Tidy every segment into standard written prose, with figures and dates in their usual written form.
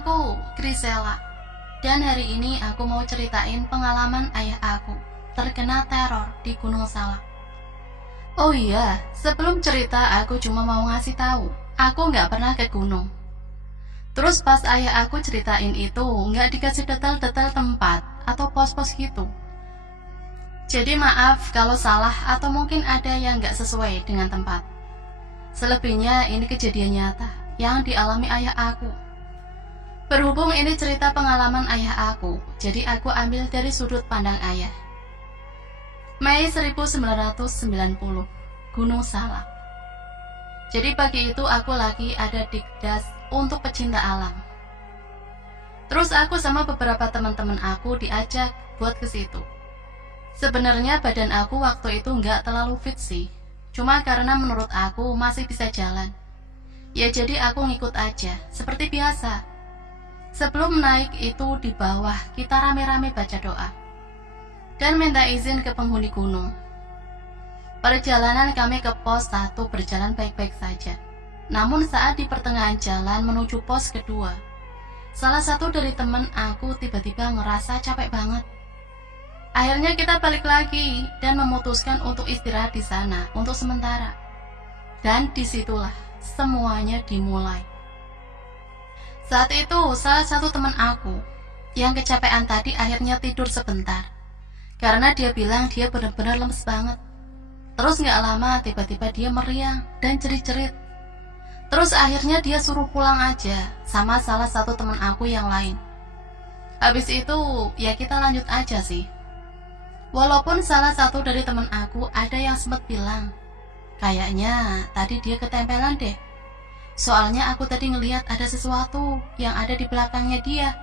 Namaku Grisela, dan hari ini aku mau ceritain pengalaman ayah aku terkena teror di Gunung Salak. Oh iya, sebelum cerita aku cuma mau ngasih tahu, aku nggak pernah ke gunung. Terus pas ayah aku ceritain itu, nggak dikasih detail-detail tempat atau pos-pos gitu. Jadi maaf kalau salah atau mungkin ada yang nggak sesuai dengan tempat. Selebihnya ini kejadian nyata yang dialami ayah aku. Berhubung ini cerita pengalaman ayah aku, jadi aku ambil dari sudut pandang ayah. Mei 1990, Gunung Salak. Jadi pagi itu aku lagi ada di das untuk pecinta alam. Terus aku sama beberapa teman-teman aku diajak buat ke situ. Sebenarnya badan aku waktu itu nggak terlalu fit sih, cuma karena menurut aku masih bisa jalan. Ya jadi aku ngikut aja, seperti biasa. Sebelum naik itu di bawah kita rame-rame baca doa dan minta izin ke penghuni gunung. Perjalanan kami ke pos 1 berjalan baik-baik saja. Namun saat di pertengahan jalan menuju pos kedua, salah satu dari teman aku tiba-tiba ngerasa capek banget. Akhirnya kita balik lagi dan memutuskan untuk istirahat di sana untuk sementara. Dan disitulah semuanya dimulai. Saat itu salah satu teman aku yang kecapean tadi akhirnya tidur sebentar karena dia bilang dia benar-benar lemes banget. Terus gak lama tiba-tiba dia meriang dan cerit-cerit. Terus akhirnya dia suruh pulang aja sama salah satu teman aku yang lain. Habis itu ya kita lanjut aja sih. Walaupun salah satu dari teman aku ada yang sempat bilang, kayaknya tadi dia ketempelan deh. Soalnya aku tadi ngelihat ada sesuatu yang ada di belakangnya dia.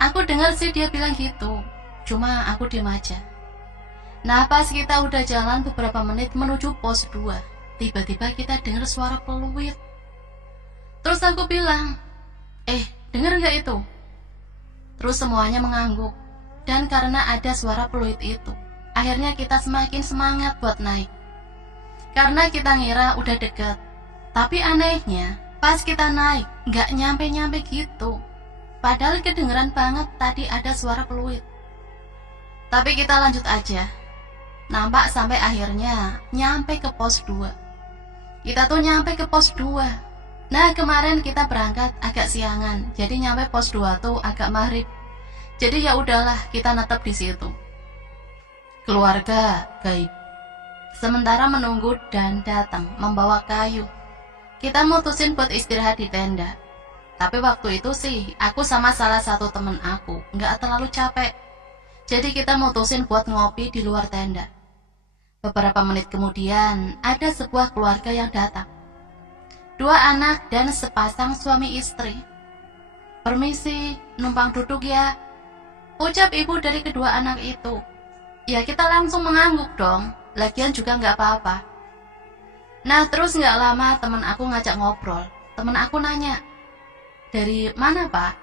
Aku dengar sih dia bilang gitu, cuma aku diam aja. Nah pas kita udah jalan beberapa menit menuju pos 2, tiba-tiba kita dengar suara peluit. Terus aku bilang, denger gak itu? Terus semuanya mengangguk. Dan karena ada suara peluit itu, akhirnya kita semakin semangat buat naik. Karena kita ngira udah deket. Tapi anehnya, pas kita naik, gak nyampe-nyampe gitu. Padahal kedengeran banget tadi ada suara peluit. Tapi kita lanjut aja. Nampak sampai akhirnya nyampe ke pos 2. Kita tuh nyampe ke pos 2. Nah kemarin kita berangkat agak siangan, jadi nyampe pos 2 tuh agak maghrib. Jadi ya udahlah kita netep di situ. Keluarga gaib. Sementara menunggu dan datang membawa kayu. Kita mutusin buat istirahat di tenda. Tapi waktu itu sih aku sama salah satu temen aku nggak terlalu capek. Jadi kita mutusin buat ngopi di luar tenda. Beberapa menit kemudian ada sebuah keluarga yang datang. 2 anak dan sepasang suami istri. Permisi, numpang duduk ya, ucap ibu dari kedua anak itu. Ya kita langsung mengangguk dong, lagian juga nggak apa-apa. Nah terus nggak lama temen aku ngajak ngobrol. Temen aku nanya, dari mana pak?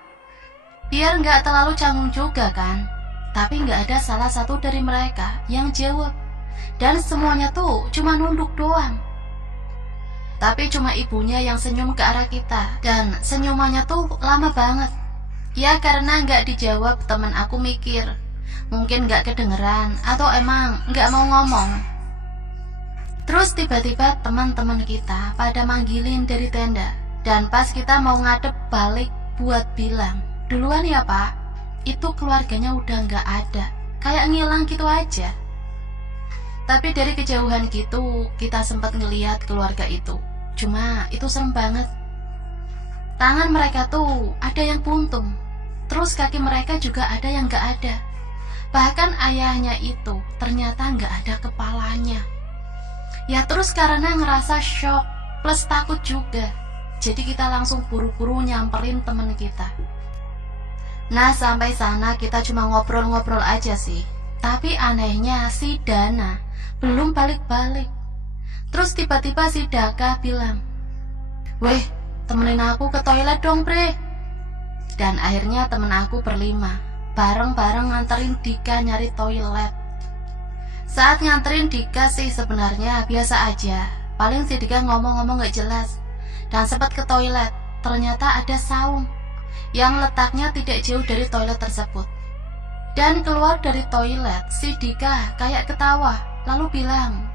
Biar nggak terlalu canggung juga kan. Tapi nggak ada salah satu dari mereka yang jawab. Dan semuanya tuh cuma nunduk doang. Tapi cuma ibunya yang senyum ke arah kita. Dan senyumannya tuh lama banget. Ya karena nggak dijawab temen aku mikir, mungkin nggak kedengeran atau emang nggak mau ngomong. Terus tiba-tiba teman-teman kita pada manggilin dari tenda. Dan pas kita mau ngadep balik buat bilang, duluan ya pak, itu keluarganya udah nggak ada, kayak ngilang gitu aja. Tapi dari kejauhan gitu kita sempat ngeliat keluarga itu. Cuma itu serem banget. Tangan mereka tuh ada yang buntung. Terus kaki mereka juga ada yang nggak ada. Bahkan ayahnya itu ternyata nggak ada kepalanya. Ya terus karena ngerasa shock plus takut juga, jadi kita langsung buru-buru nyamperin temen kita. Nah sampai sana kita cuma ngobrol-ngobrol aja sih. Tapi anehnya si Dana belum balik-balik. Terus tiba-tiba si Daka bilang, weh temenin aku ke toilet dong bre. Dan akhirnya temen aku berlima bareng-bareng nganterin Dika nyari toilet. Saat nganterin Dika sih sebenarnya biasa aja. Paling si Dika ngomong-ngomong gak jelas. Dan sempat ke toilet, ternyata ada saung. yang letaknya tidak jauh dari toilet tersebut. Dan keluar dari toilet, si Dika kayak ketawa, lalu bilang,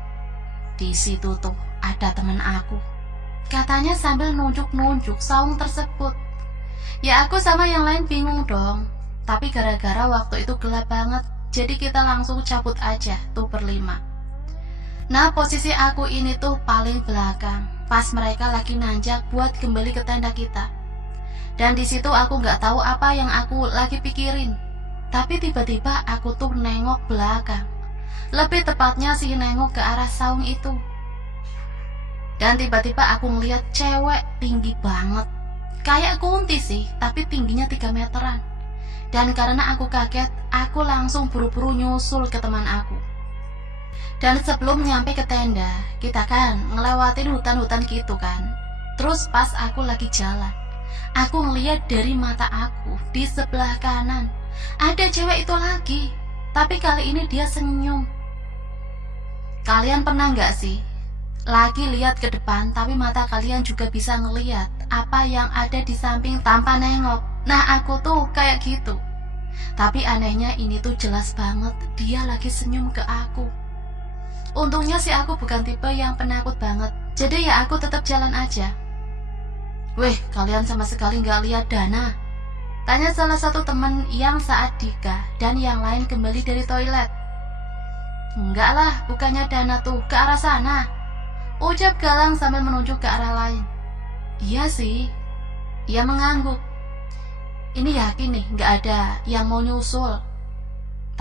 "Di situ tuh ada teman aku," katanya sambil nunjuk-nunjuk saung tersebut. Ya aku sama yang lain bingung dong, tapi gara-gara waktu itu gelap banget, jadi kita langsung cabut aja tuh berlima. Nah posisi aku ini tuh paling belakang, pas mereka lagi nanjak buat kembali ke tenda kita. Dan di situ aku nggak tahu apa yang aku lagi pikirin, tapi tiba-tiba aku tuh nengok belakang, lebih tepatnya sih nengok ke arah saung itu. Dan tiba-tiba aku ngeliat cewek tinggi banget, kayak Kunti sih, tapi tingginya 3 meteran. Dan karena aku kaget, aku langsung buru-buru nyusul ke teman aku. Dan sebelum nyampe ke tenda, kita kan ngelewatin hutan-hutan gitu kan. Terus pas aku lagi jalan, aku ngeliat dari mata aku di sebelah kanan ada cewek itu lagi, tapi kali ini dia senyum. Kalian pernah nggak sih lagi lihat ke depan tapi mata kalian juga bisa ngeliat apa yang ada di samping tanpa nengok? Nah aku tuh kayak gitu. Tapi anehnya ini tuh jelas banget dia lagi senyum ke aku. Untungnya sih aku bukan tipe yang penakut banget, jadi ya aku tetap jalan aja. "Weh, kalian sama sekali nggak lihat Dana?" tanya salah satu teman yang saat Dika dan yang lain kembali dari toilet. "Enggak lah, bukannya Dana tuh ke arah sana," ucap Galang sambil menunjuk ke arah lain. "Iya sih," ia mengangguk. "Ini yakin nih nggak ada yang mau nyusul,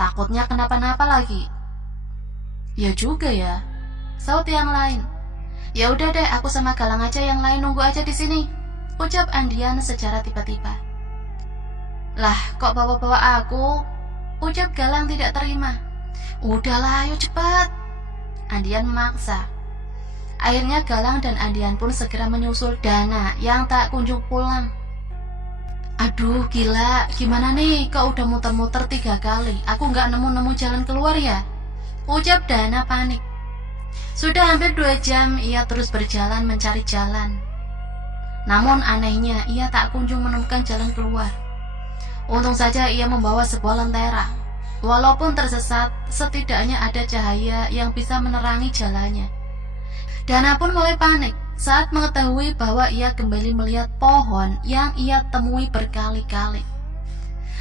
takutnya kenapa-napa lagi." "Ya juga ya," saut yang lain. "Ya udah deh, aku sama Galang aja, yang lain nunggu aja di sini," ucap Andian secara tiba-tiba. "Lah, kok bawa-bawa aku?" ucap Galang tidak terima. "Udahlah, ayo cepat," Andian memaksa. Akhirnya Galang dan Andian pun segera menyusul Dana yang tak kunjung pulang. "Aduh gila, gimana nih, kau udah muter-muter 3 kali, aku nggak nemu-nemu jalan keluar ya?" ucap Dana panik. Sudah hampir 2 jam ia terus berjalan mencari jalan. Namun anehnya ia tak kunjung menemukan jalan keluar. Untung saja ia membawa sebuah lentera. Walaupun tersesat, setidaknya ada cahaya yang bisa menerangi jalannya. Dana pun mulai panik saat mengetahui bahwa ia kembali melihat pohon yang ia temui berkali-kali.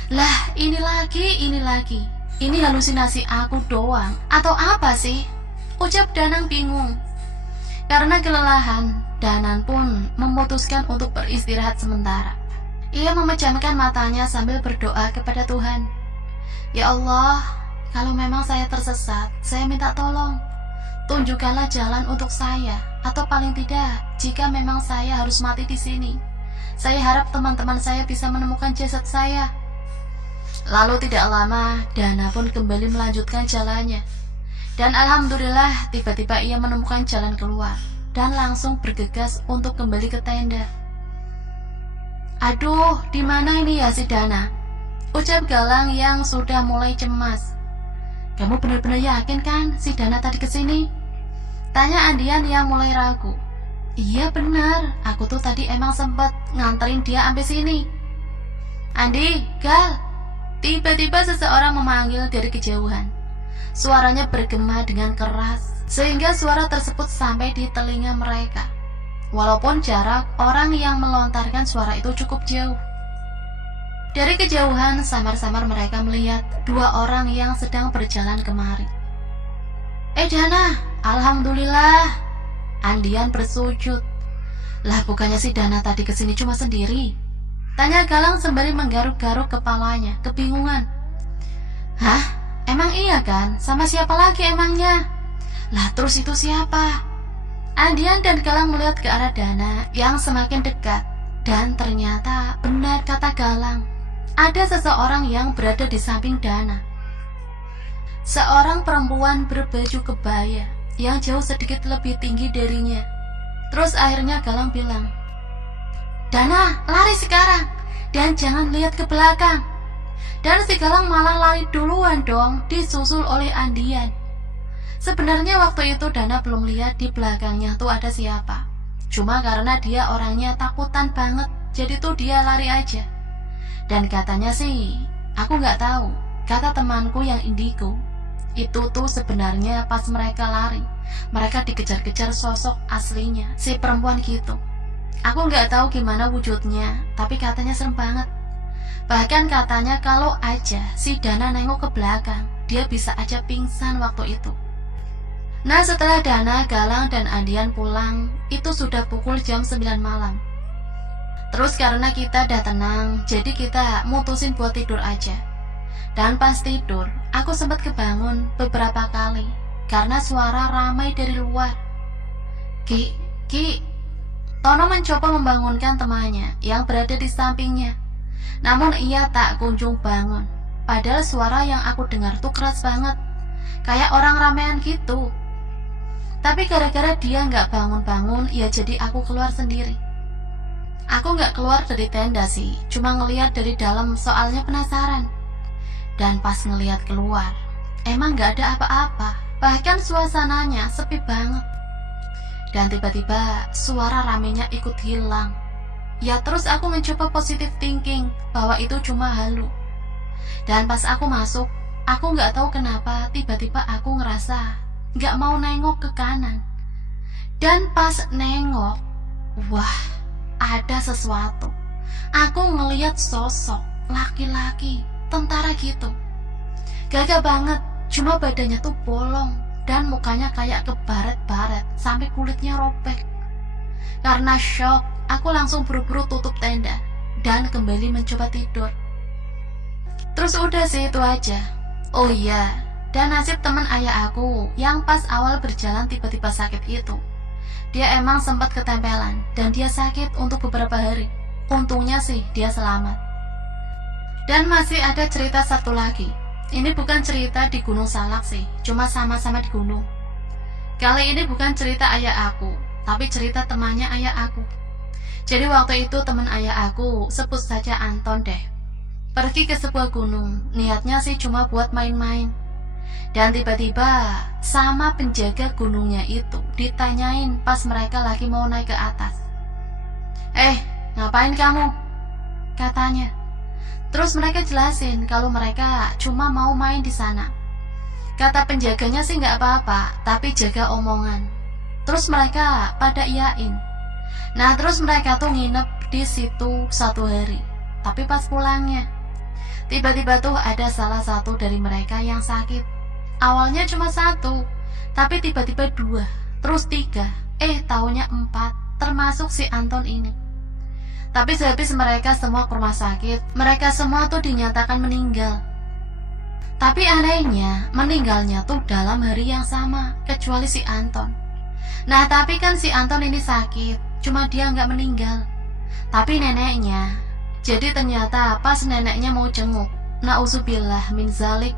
"Lah, ini lagi. Ini halusinasi aku doang atau apa sih?" ucap Danang bingung. Karena kelelahan, Danan pun memutuskan untuk beristirahat sementara. Ia memejamkan matanya sambil berdoa kepada Tuhan. "Ya Allah, kalau memang saya tersesat, saya minta tolong. Tunjukkanlah jalan untuk saya, atau paling tidak, jika memang saya harus mati di sini, saya harap teman-teman saya bisa menemukan jasad saya." Lalu tidak lama, Dana pun kembali melanjutkan jalannya. Dan alhamdulillah, tiba-tiba ia menemukan jalan keluar dan langsung bergegas untuk kembali ke tenda. "Aduh, di mana ini ya si Dana?" ucap Galang yang sudah mulai cemas. "Kamu benar-benar yakin kan si Dana tadi kesini?" tanya Andian yang mulai ragu. "Iya benar, aku tuh tadi emang sempat nganterin dia sampai sini." "Andi, Gal!" tiba-tiba seseorang memanggil dari kejauhan. Suaranya bergema dengan keras, sehingga suara tersebut sampai di telinga mereka. Walaupun jarak orang yang melontarkan suara itu cukup jauh. Dari kejauhan, samar-samar mereka melihat 2 orang yang sedang berjalan kemari. Dana, alhamdulillah." Andian bersujud. "Lah bukannya si Dana tadi kesini cuma sendiri?" tanya Galang sembari menggaruk-garuk kepalanya, kebingungan. "Hah? Emang iya kan? Sama siapa lagi emangnya?" "Lah terus itu siapa?" Andian dan Galang melihat ke arah Dana yang semakin dekat. Dan ternyata benar kata Galang, ada seseorang yang berada di samping Dana. Seorang perempuan berbaju kebaya yang jauh sedikit lebih tinggi darinya. Terus akhirnya Galang bilang, "Dana, lari sekarang dan jangan lihat ke belakang." Dan si Galang malah lari duluan dong, disusul oleh Andian. Sebenarnya waktu itu Dana belum lihat di belakangnya tuh ada siapa. Cuma karena dia orangnya takutan banget, jadi tuh dia lari aja. Dan katanya sih, aku nggak tahu, kata temanku yang indigo, itu tuh sebenarnya pas mereka lari, mereka dikejar-kejar sosok aslinya, si perempuan gitu. Aku nggak tahu gimana wujudnya, tapi katanya serem banget. Bahkan katanya kalau aja si Dana nengok ke belakang, dia bisa aja pingsan waktu itu. Nah, setelah Dana, Galang, dan Andian pulang, itu sudah pukul jam 9 malam. Terus karena kita udah tenang, jadi kita mutusin buat tidur aja. Dan pas tidur, aku sempat kebangun beberapa kali karena suara ramai dari luar. Ki, Tono mencoba membangunkan temannya yang berada di sampingnya. Namun ia tak kunjung bangun. Padahal suara yang aku dengar tuh keras banget, kayak orang ramean gitu. Tapi gara-gara dia nggak bangun-bangun, ya jadi aku keluar sendiri. Aku nggak keluar dari tenda sih, cuma ngeliat dari dalam soalnya penasaran. Dan pas ngeliat keluar, emang nggak ada apa-apa, bahkan suasananya sepi banget. Dan tiba-tiba suara ramenya ikut hilang. Ya terus aku mencoba positive thinking bahwa itu cuma halu. Dan pas aku masuk, aku nggak tahu kenapa tiba-tiba aku ngerasa nggak mau nengok ke kanan. Dan pas nengok, wah, ada sesuatu. Aku ngeliat sosok laki-laki, tentara gitu. Gagah banget, cuma badannya tuh bolong dan mukanya kayak kebaret-baret sampai kulitnya robek. Karena shock, aku langsung buru-buru tutup tenda dan kembali mencoba tidur. Terus udah sih itu aja. Oh iya, dan nasib teman ayah aku yang pas awal berjalan tiba-tiba sakit itu. Dia emang sempat ketempelan dan dia sakit untuk beberapa hari. Untungnya sih dia selamat. Dan masih ada cerita satu lagi. Ini bukan cerita di Gunung Salak sih, cuma sama-sama di gunung. Kali ini bukan cerita ayah aku, tapi cerita temannya ayah aku. Jadi waktu itu teman ayah aku, sebut saja Anton deh, pergi ke sebuah gunung. Niatnya sih cuma buat main-main. Dan tiba-tiba sama penjaga gunungnya itu ditanyain pas mereka lagi mau naik ke atas. Ngapain kamu? Katanya. Terus mereka jelasin kalau mereka cuma mau main di sana. Kata penjaganya sih nggak apa-apa, tapi jaga omongan. Terus mereka pada iyain. Nah terus mereka tuh nginep di situ 1 hari. Tapi pas pulangnya, tiba-tiba tuh ada salah satu dari mereka yang sakit. Awalnya cuma 1, tapi tiba-tiba 2, terus 3, taunya 4, termasuk si Anton ini. Tapi sehabis mereka semua ke rumah sakit, mereka semua tuh dinyatakan meninggal. Tapi anehnya, meninggalnya tuh dalam hari yang sama, kecuali si Anton. Nah tapi kan si Anton ini sakit, cuma dia nggak meninggal. Tapi neneknya, jadi ternyata pas neneknya mau jenguk, na'udzubillah min zalik,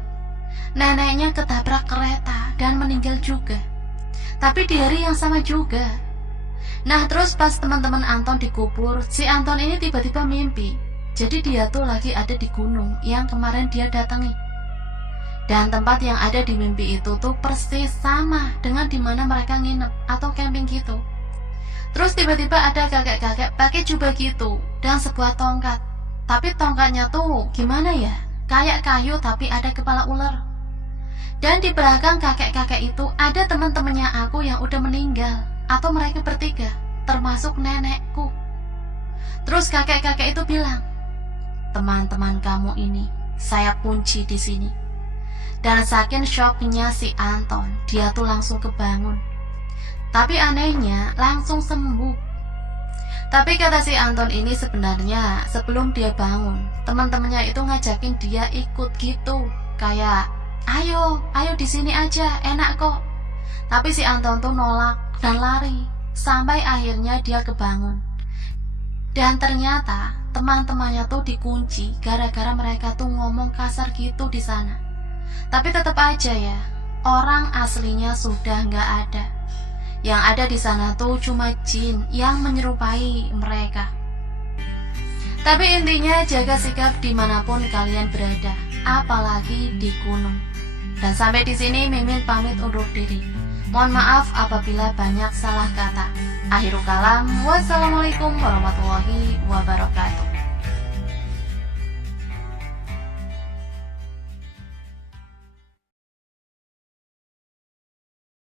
neneknya ketabrak kereta dan meninggal juga. Tapi di hari yang sama juga. Nah terus pas teman-teman Anton dikubur, si Anton ini tiba-tiba mimpi. Jadi dia tuh lagi ada di gunung yang kemarin dia datangi. Dan tempat yang ada di mimpi itu tuh persis sama dengan dimana mereka nginep atau camping gitu. Terus tiba-tiba ada kakek-kakek pakai jubah gitu dan sebuah tongkat. Tapi tongkatnya tuh gimana ya? Kayak kayu tapi ada kepala ular. Dan di belakang kakek-kakek itu ada teman-temannya aku yang udah meninggal, atau mereka bertiga, termasuk nenekku. Terus kakek-kakek itu bilang, teman-teman kamu ini saya kunci di sini. Dan saking shocknya si Anton, dia tuh langsung kebangun. Tapi anehnya langsung sembuh. Tapi kata si Anton ini sebenarnya sebelum dia bangun, teman-temannya itu ngajakin dia ikut gitu, kayak ayo di sini aja, enak kok. Tapi si Anton tuh nolak dan lari, sampai akhirnya dia kebangun. Dan ternyata teman-temannya tuh dikunci gara-gara mereka tuh ngomong kasar gitu di sana. Tapi tetap aja ya, orang aslinya sudah nggak ada. Yang ada di sana tuh cuma jin yang menyerupai mereka. Tapi intinya jaga sikap dimanapun kalian berada, apalagi di gunung. Dan sampai di sini Mimin pamit undur diri. Mohon maaf apabila banyak salah kata. Akhirul kalam, wassalamualaikum warahmatullahi wabarakatuh.